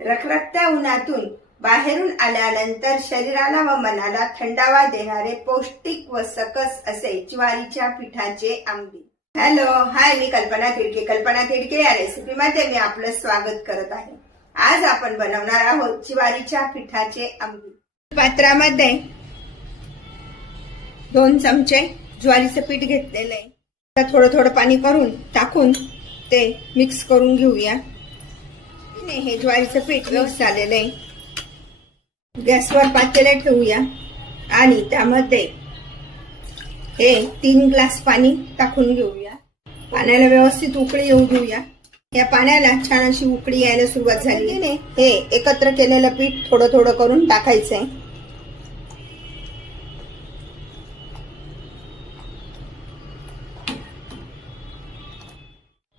रखरखत्या उन्हातून बाहेरून आल्यानंतर शरीराला व मनाला थंडावा देणारे पौष्टिक व सकस असे ज्वारीच्या पिठाचे आंबील। हॅलो, हाय, मी कल्पना तिडके। कल्पना तिडके या रेसिपी मध्ये मी आपलं स्वागत करत आहे। आज आपण बनवणार आहोत ज्वारीच्या पिठाचे आंबील। पात्रामध्ये 2 चमचे ज्वारीचं पीठ घेतलेलं आहे। आता थोडं पाणी करून टाकून ते मिक्स करून घेऊया। हे ज्वारीचं पीठ मिक्स झालेलं आहे। गॅसवर पातेलं ठेवूया आणि त्यामध्ये हे 3 ग्लास पाणी टाकून घेऊया। पाण्याला व्यवस्थित उकळी येऊ देऊया। या पाण्याला छान अशी उकळी यायला सुरुवात झाली आहे। हे एकत्र केलेलं पीठ थोडं करून टाकायचंय।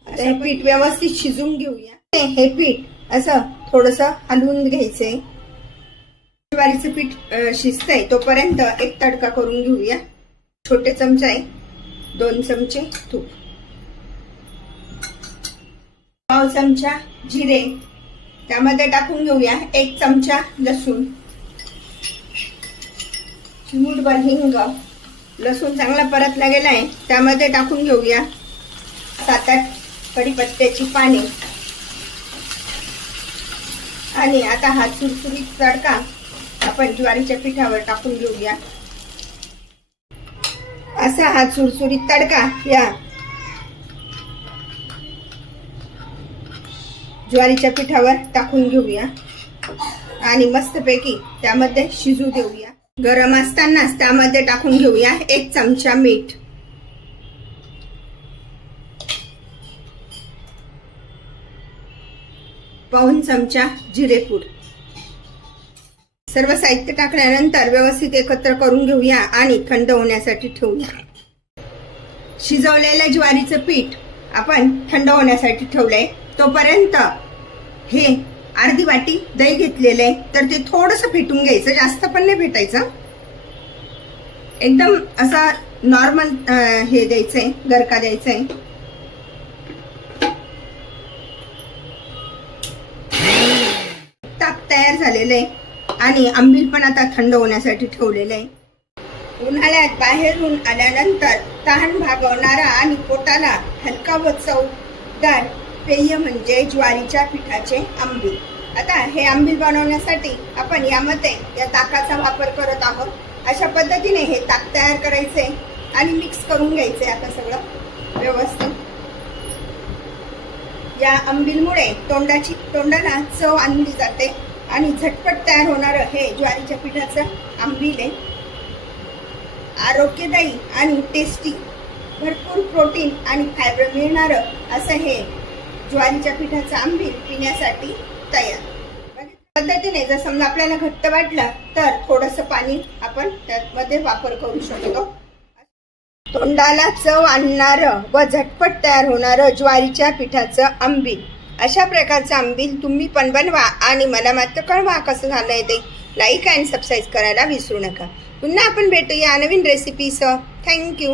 हे पीठ व्यवस्थित शिजून घेऊया। हे पीठ असं थोडंसं हलवून घ्यायचंय। ज्वारीचं पीठ शिजतंय तोपर्यंत एक तडका करून घेऊया। छोटे चमचे 2 चमचे तूप, पाव चमचा जिरे, त्यामध्ये टाकून घेऊया 1 चमचा लसूण, चिमूटभर हिंग। लसूण चांगला परतला गेलाय त्यामध्ये टाकून घेऊया 7-8 कढीपत्त्याची पाने आणि आता हा सुरसुरीत तडका आपण ज्वारीच्या पिठावर टाकून घेऊया। असा हा सुरसुरीत तडका या ज्वारीच्या पिठावर टाकून घेऊया आणि मस्तपैकी त्यामध्ये शिजू देऊया। गरम असतानाच त्यामध्ये टाकून घेऊया 1 चमचा मीठ, पाऊण चमचा जिरेपूड। सर्व साहित्य टाकल्यानंतर व्यवस्थित एकत्र करून घेऊया आणि थंड होण्यासाठी ठेवूया। शिजवलेल्या ज्वारीचं पीठ आपण थंड होण्यासाठी ठेवलंय। तोपर्यंत हे अर्धी वाटी दही घेतलेलं आहे, तर ते थोडंसं फेटून घ्यायचं, जास्त पण नाही फेटायचं। एकदम असा नॉर्मल हे द्यायचंय, गरका द्यायचंय। ताक तयार झालेलं आहे आणि आंबील पण आता थंड होण्यासाठी ठेवलेलं आहे। उन्हाळ्यात बाहेरून आल्यानंतर तहान भागवणारा आणि पोटाला हलका व चवदार पेय म्हणजे ज्वारीच्या पिठाचे आंबील। आता हे आंबील बनवण्यासाठी आपण यामध्ये या ताकाचा वापर करत आहोत। अशा पद्धतीने हे ताक तयार करायचे आणि मिक्स करून घ्यायचे आता सगळं व्यवस्थित। या आंबीलमुळे तोंडाला चव आणली जाते आणि झटपट तयार होणारं हे ज्वारीच्या पिठाचं आंबील आहे। आरोग्यदायी आणि टेस्टी, भरपूर प्रोटीन आणि फायबर मिळणारं असं हे ज्वारीच्या पिठाचं आंबील पिण्यासाठी तयार। पद्धतीने जर समजा आपल्याला घट्ट वाटलं तर थोडंसं पाणी आपण त्यामध्ये वापर करू शकतो। तोंडाला चव आणणारं व झटपट तयार होणारं ज्वारीच्या पिठाचं आंबील, अशा प्रकारचं आंबील तुम्ही पण बनवा आणि मला मात्र कळवा कसं झालंय ते। लाईक आणि सबस्क्राईब करायला विसरू नका। पुन्हा आपण भेटूया नवीन रेसिपीसह। थँक्यू।